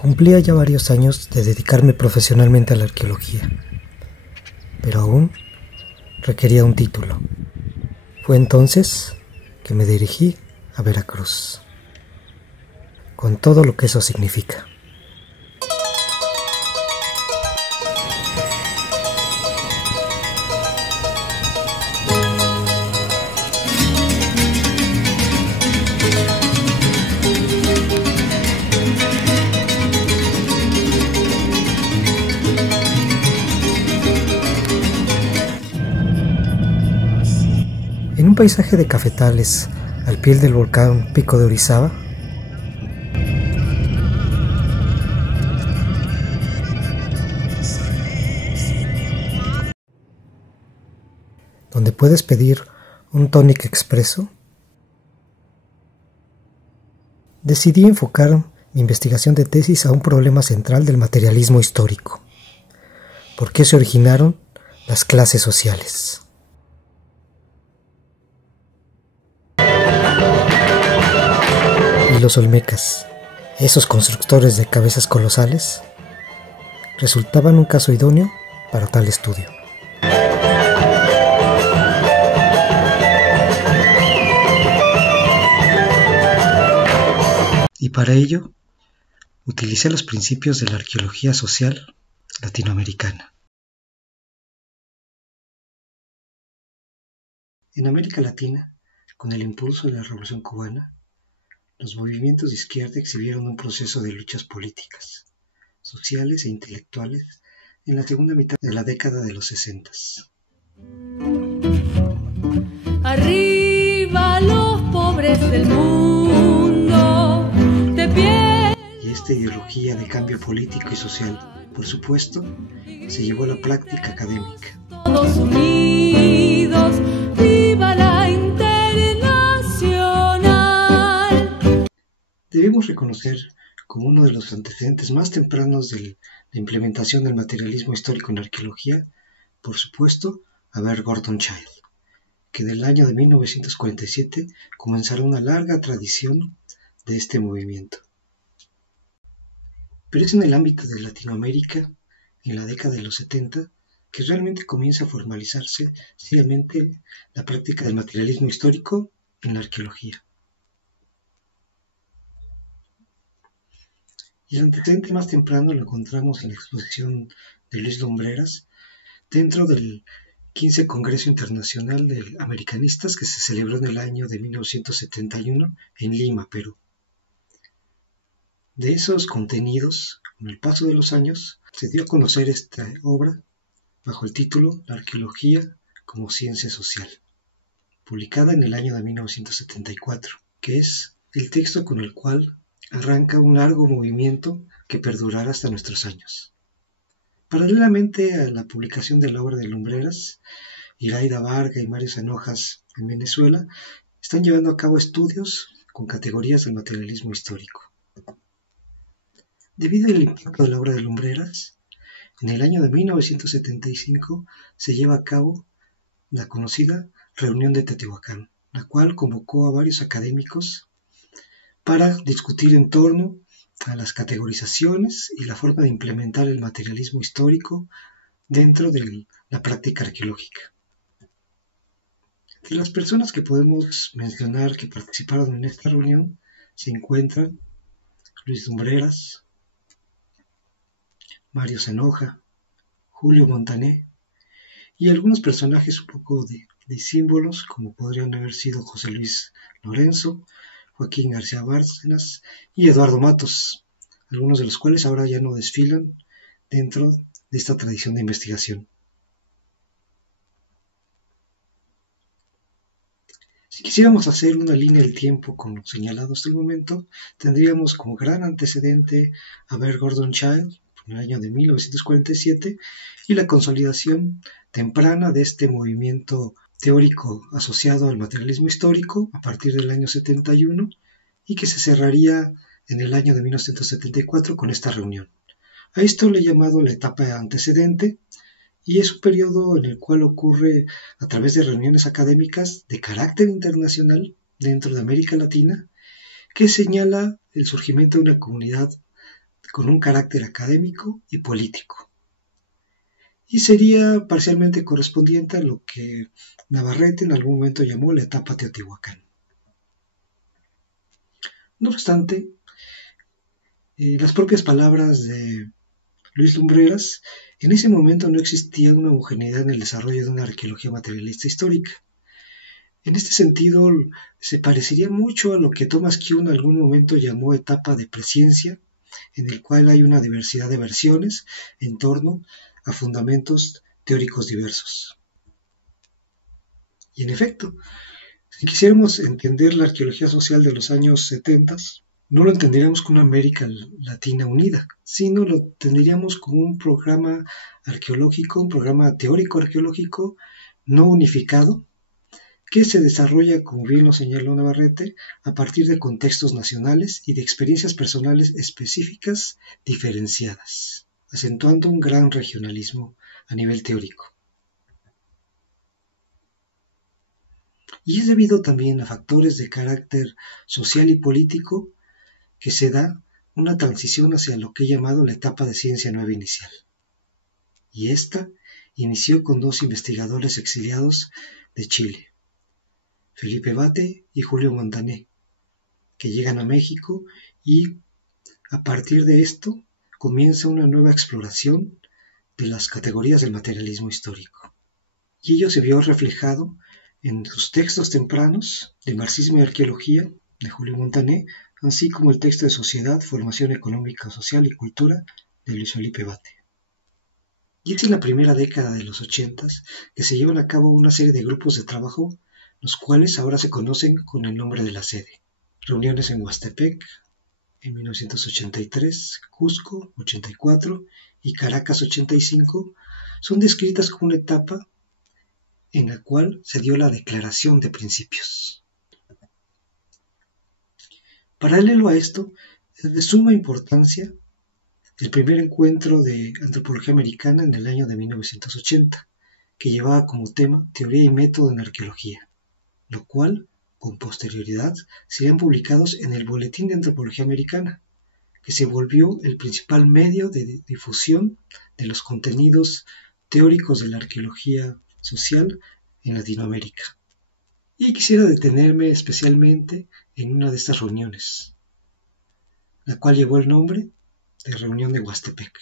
Cumplía ya varios años de dedicarme profesionalmente a la arqueología, pero aún requería un título. Fue entonces que me dirigí a Veracruz, con todo lo que eso significa. En un paisaje de cafetales al pie del volcán Pico de Orizaba, donde puedes pedir un tonic expreso, decidí enfocar mi investigación de tesis a un problema central del materialismo histórico. ¿Por qué se originaron las clases sociales? Y los olmecas, esos constructores de cabezas colosales, resultaban un caso idóneo para tal estudio. Y para ello, utilicé los principios de la arqueología social latinoamericana. En América Latina, con el impulso de la Revolución Cubana, los movimientos de izquierda exhibieron un proceso de luchas políticas, sociales e intelectuales en la segunda mitad de la década de los 60. Arriba los pobres del mundo, de pie. Y esta ideología de cambio político y social, por supuesto, se llevó a la práctica académica. Todos unidos, viva la internacional. Debemos reconocer como uno de los antecedentes más tempranos de la implementación del materialismo histórico en la arqueología, por supuesto, a Bert Gordon Childe, que del año de 1947 comenzará una larga tradición de este movimiento. Pero es en el ámbito de Latinoamérica, en la década de los 70, que realmente comienza a formalizarse seriamente la práctica del materialismo histórico en la arqueología. Y el antecedente más temprano lo encontramos en la exposición de Luis Lumbreras dentro del 15 Congreso Internacional de Americanistas que se celebró en el año de 1971 en Lima, Perú. De esos contenidos, con el paso de los años, se dio a conocer esta obra bajo el título La arqueología como ciencia social, publicada en el año de 1974, que es el texto con el cual arranca un largo movimiento que perdurará hasta nuestros años. Paralelamente a la publicación de la obra de Lumbreras, Iraida Varga y Mario Zanojas en Venezuela están llevando a cabo estudios con categorías del materialismo histórico. Debido al impacto de la obra de Lumbreras, en el año de 1975 se lleva a cabo la conocida Reunión de Teotihuacán, la cual convocó a varios académicos para discutir en torno a las categorizaciones y la forma de implementar el materialismo histórico dentro de la práctica arqueológica. De las personas que podemos mencionar que participaron en esta reunión se encuentran Luis Lumbreras, Mario Zanoja, Julio Montané y algunos personajes un poco de símbolos como podrían haber sido José Luis Lorenzo, Joaquín García Bárcenas y Eduardo Matos, algunos de los cuales ahora ya no desfilan dentro de esta tradición de investigación. Si quisiéramos hacer una línea del tiempo como señalado hasta el momento, tendríamos como gran antecedente a Bert Gordon Childe en el año de 1947 y la consolidación temprana de este movimiento teórico asociado al materialismo histórico a partir del año 71 y que se cerraría en el año de 1974 con esta reunión. A esto le he llamado la etapa antecedente y es un periodo en el cual ocurre a través de reuniones académicas de carácter internacional dentro de América Latina que señala el surgimiento de una comunidad con un carácter académico y político, y sería parcialmente correspondiente a lo que Navarrete en algún momento llamó la etapa Teotihuacán. No obstante, las propias palabras de Luis Lumbreras, en ese momento no existía una homogeneidad en el desarrollo de una arqueología materialista histórica. En este sentido, se parecería mucho a lo que Thomas Kuhn en algún momento llamó etapa de presciencia, en el cual hay una diversidad de versiones en torno a fundamentos teóricos diversos. Y en efecto, si quisiéramos entender la arqueología social de los años 70, no lo entenderíamos como una América Latina unida, sino lo entenderíamos como un programa arqueológico, un programa teórico arqueológico no unificado, que se desarrolla, como bien lo señaló Navarrete, a partir de contextos nacionales y de experiencias personales específicas diferenciadas, acentuando un gran regionalismo a nivel teórico. Y es debido también a factores de carácter social y político que se da una transición hacia lo que he llamado la etapa de ciencia nueva inicial. Y esta inició con dos investigadores exiliados de Chile, Felipe Bate y Julio Montané, que llegan a México y a partir de esto comienza una nueva exploración de las categorías del materialismo histórico. Y ello se vio reflejado en sus textos tempranos de Marxismo y Arqueología de Julio Montané, así como el texto de Sociedad, Formación Económica, Social y Cultura de Luis Felipe Bate. Y es en la primera década de los 80 que se llevan a cabo una serie de grupos de trabajo, los cuales ahora se conocen con el nombre de la sede. Reuniones en Huastepec en 1983, Cusco 84 y Caracas 85 son descritas como una etapa en la cual se dio la declaración de principios. Paralelo a esto, es de suma importancia el primer encuentro de antropología americana en el año de 1980, que llevaba como tema Teoría y Método en Arqueología, lo cual, con posterioridad, serían publicados en el Boletín de Antropología Americana, que se volvió el principal medio de difusión de los contenidos teóricos de la arqueología social en Latinoamérica. Y quisiera detenerme especialmente en una de estas reuniones, la cual llevó el nombre de Reunión de Huastepec.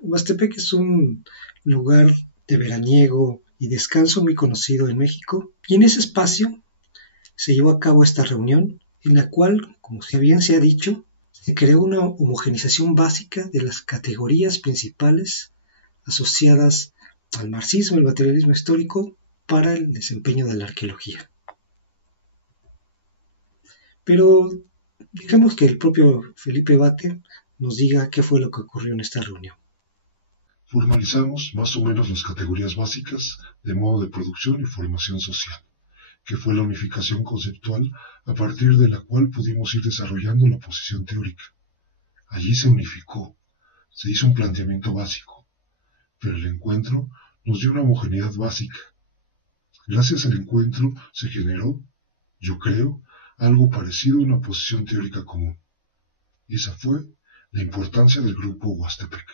Huastepec es un lugar de veraniego y descanso muy conocido en México, y en ese espacio se llevó a cabo esta reunión, en la cual, como bien se ha dicho, se creó una homogenización básica de las categorías principales asociadas al marxismo y el materialismo histórico para el desempeño de la arqueología. Pero dejemos que el propio Felipe Bate nos diga qué fue lo que ocurrió en esta reunión. Formalizamos más o menos las categorías básicas de modo de producción y formación social, que fue la unificación conceptual a partir de la cual pudimos ir desarrollando la posición teórica. Allí se unificó, se hizo un planteamiento básico, pero el encuentro nos dio una homogeneidad básica. Gracias al encuentro se generó, yo creo, algo parecido a una posición teórica común. Y esa fue la importancia del grupo Huastepec.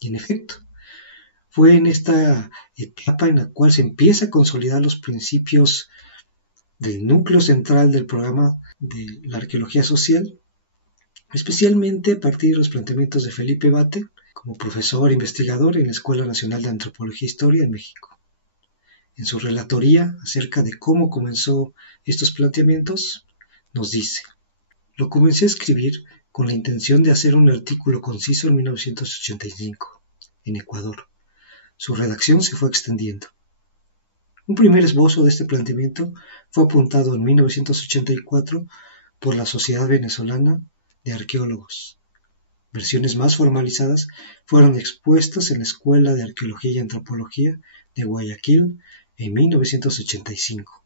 Y en efecto, fue en esta etapa en la cual se empieza a consolidar los principios del núcleo central del programa de la arqueología social, especialmente a partir de los planteamientos de Felipe Bate, como profesor e investigador en la Escuela Nacional de Antropología e Historia en México. En su relatoría acerca de cómo comenzó estos planteamientos, nos dice: lo comencé a escribir con la intención de hacer un artículo conciso en 1985, en Ecuador. Su redacción se fue extendiendo. Un primer esbozo de este planteamiento fue apuntado en 1984 por la Sociedad Venezolana de Arqueólogos. Versiones más formalizadas fueron expuestas en la Escuela de Arqueología y Antropología de Guayaquil en 1985.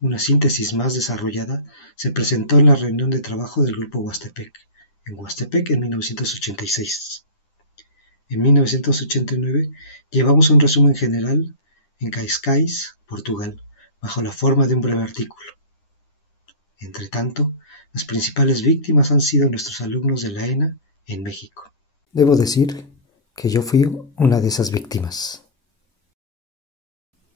Una síntesis más desarrollada se presentó en la reunión de trabajo del Grupo Huastepec, en Huastepec en 1986. En 1989 llevamos un resumen general en Cascais, Portugal, bajo la forma de un breve artículo. Entretanto, Las principales víctimas han sido nuestros alumnos de la ENA en México. Debo decir que yo fui una de esas víctimas.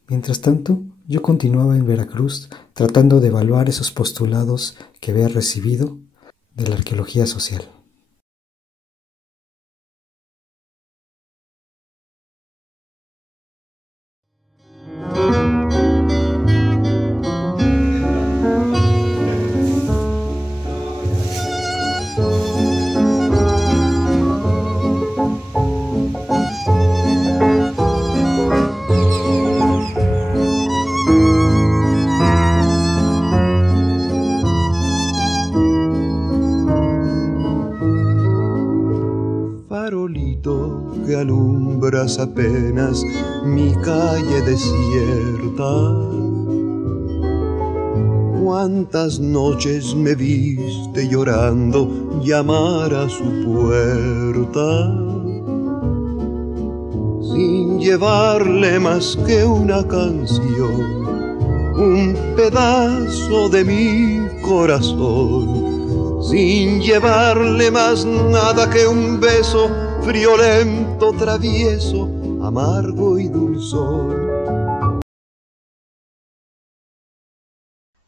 Mientras tanto, yo continuaba en Veracruz tratando de evaluar esos postulados que había recibido de la arqueología social. Farolito que alumbras apenas mi calle desierta. Cuántas noches me viste llorando llamar a su puerta, sin llevarle más que una canción, un pedazo de mi corazón, sin llevarle más nada que un beso friolento, travieso, amargo y dulzón.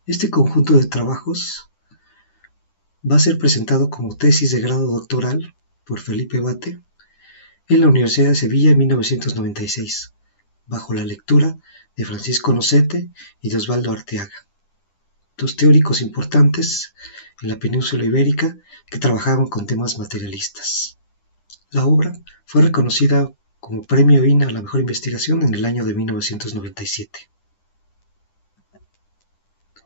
Este conjunto de trabajos va a ser presentado como tesis de grado doctoral por Felipe Bate en la Universidad de Sevilla en 1996, bajo la lectura de Francisco Nocete y de Osvaldo Arteaga, dos teóricos importantes en la península ibérica que trabajaban con temas materialistas. La obra fue reconocida como Premio INA a la Mejor Investigación en el año de 1997.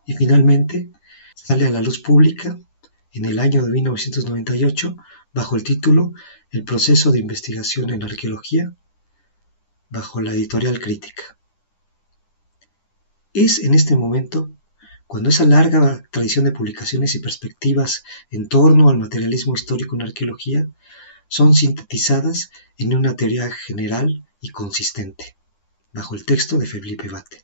Y finalmente sale a la luz pública en el año de 1998 bajo el título El proceso de investigación en arqueología, bajo la editorial Crítica. Es en este momento cuando esa larga tradición de publicaciones y perspectivas en torno al materialismo histórico en arqueología son sintetizadas en una teoría general y consistente, bajo el texto de Felipe Bate.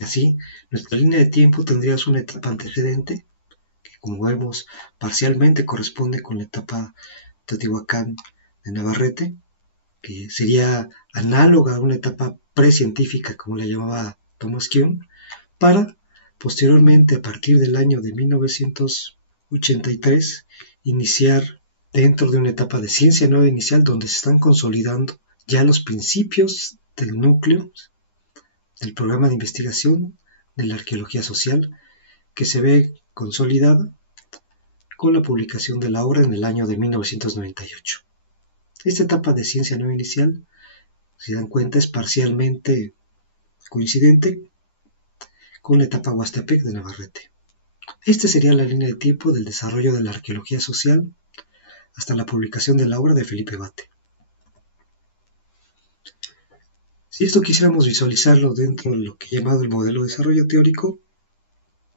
Así, nuestra línea de tiempo tendría una etapa antecedente, que como vemos parcialmente corresponde con la etapa Teotihuacán de Navarrete, que sería análoga a una etapa precientífica, como la llamaba Thomas Kuhn, para posteriormente, a partir del año de 1983, iniciar dentro de una etapa de ciencia nueva inicial donde se están consolidando ya los principios del núcleo del programa de investigación de la arqueología social, que se ve consolidada con la publicación de la obra en el año de 1998. Esta etapa de ciencia nueva inicial, si dan cuenta, es parcialmente coincidente con la etapa Huastepec de Navarrete. Esta sería la línea de tiempo del desarrollo de la arqueología social hasta la publicación de la obra de Felipe Bate. Si esto quisiéramos visualizarlo dentro de lo que he llamado el modelo de desarrollo teórico,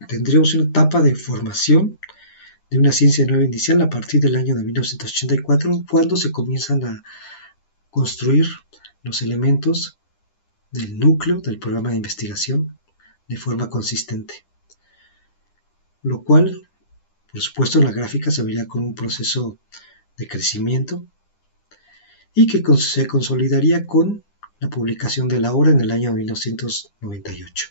tendríamos una etapa de formación de una ciencia nueva inicial a partir del año de 1984, cuando se comienzan a construir los elementos del núcleo del programa de investigación de forma consistente, lo cual, por supuesto, en la gráfica se vería con un proceso de crecimiento y que se consolidaría con la publicación de la obra en el año 1998.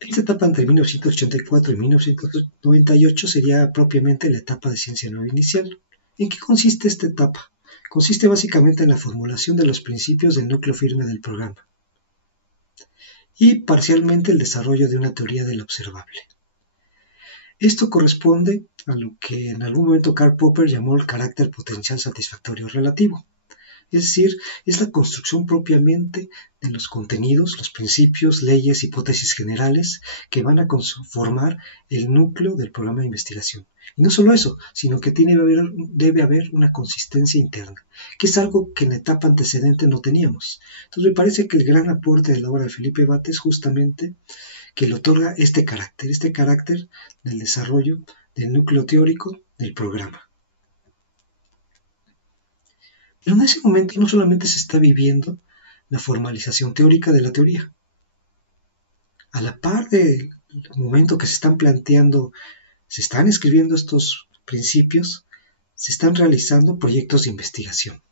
Esta etapa entre 1984 y 1998 sería propiamente la etapa de ciencia nueva inicial. ¿En qué consiste esta etapa? Consiste básicamente en la formulación de los principios del núcleo firme del programa y parcialmente el desarrollo de una teoría del observable. Esto corresponde a lo que en algún momento Karl Popper llamó el carácter potencial satisfactorio relativo. Es decir, es la construcción propiamente de los contenidos, los principios, leyes, hipótesis generales que van a conformar el núcleo del programa de investigación. Y no solo eso, sino que debe haber una consistencia interna, que es algo que en la etapa antecedente no teníamos. Entonces me parece que el gran aporte de la obra de Felipe Bate es justamente que le otorga este carácter del desarrollo del núcleo teórico del programa. Pero en ese momento no solamente se está viviendo la formalización teórica de la teoría. A la par del momento que se están escribiendo estos principios, se están realizando proyectos de investigación.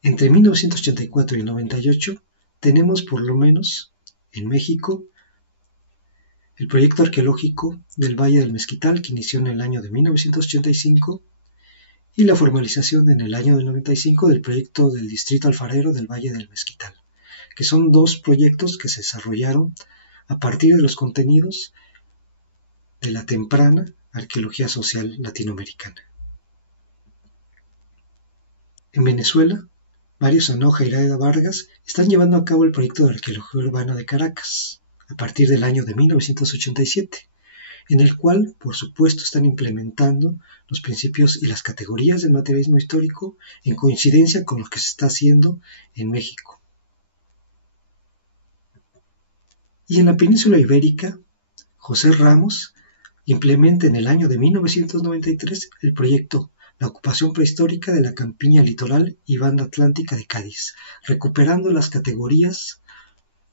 Entre 1984 y el 98 tenemos por lo menos en México el proyecto arqueológico del Valle del Mezquital, que inició en el año de 1985, y la formalización en el año del 95 del proyecto del Distrito Alfarero del Valle del Mezquital, que son dos proyectos que se desarrollaron a partir de los contenidos de la temprana arqueología social latinoamericana. En Venezuela, Mario Zanoja y Iraida Vargas están llevando a cabo el proyecto de arqueología urbana de Caracas, a partir del año de 1987, en el cual, por supuesto, están implementando los principios y las categorías del materialismo histórico en coincidencia con lo que se está haciendo en México. Y en la península ibérica, José Ramos implementa en el año de 1993 el proyecto La ocupación prehistórica de la campiña litoral y banda atlántica de Cádiz, recuperando las categorías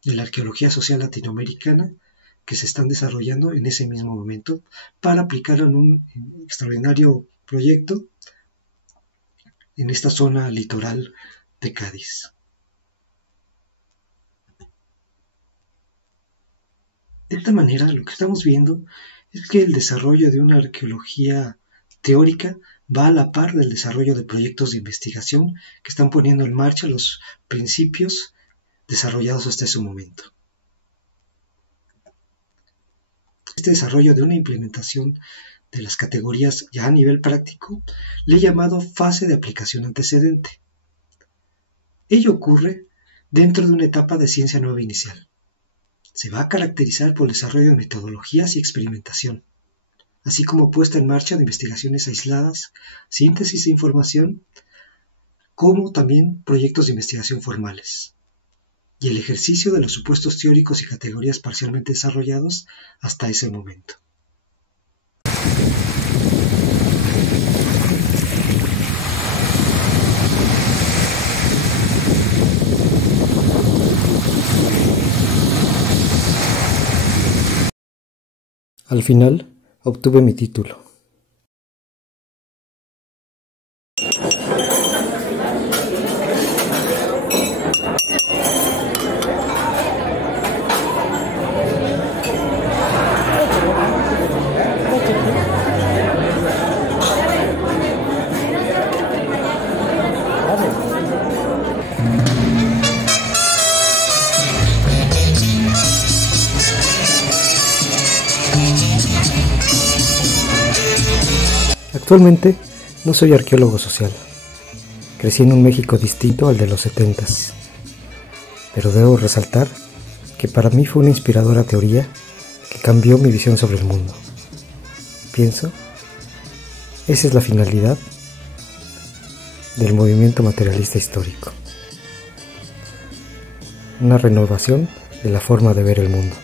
de la arqueología social latinoamericana que se están desarrollando en ese mismo momento para aplicarlo en un extraordinario proyecto en esta zona litoral de Cádiz. De esta manera, lo que estamos viendo es que el desarrollo de una arqueología teórica va a la par del desarrollo de proyectos de investigación que están poniendo en marcha los principios desarrollados hasta ese momento. Este desarrollo de una implementación de las categorías ya a nivel práctico le he llamado fase de aplicación antecedente. Ello ocurre dentro de una etapa de ciencia nueva inicial. Se va a caracterizar por el desarrollo de metodologías y experimentación, así como puesta en marcha de investigaciones aisladas, síntesis de información, como también proyectos de investigación formales, y el ejercicio de los supuestos teóricos y categorías parcialmente desarrollados hasta ese momento. Al final, obtuve mi título. Actualmente no soy arqueólogo social. Crecí en un México distinto al de los 70s. Pero debo resaltar que para mí fue una inspiradora teoría que cambió mi visión sobre el mundo. Pienso, esa es la finalidad del movimiento materialista histórico. Una renovación de la forma de ver el mundo.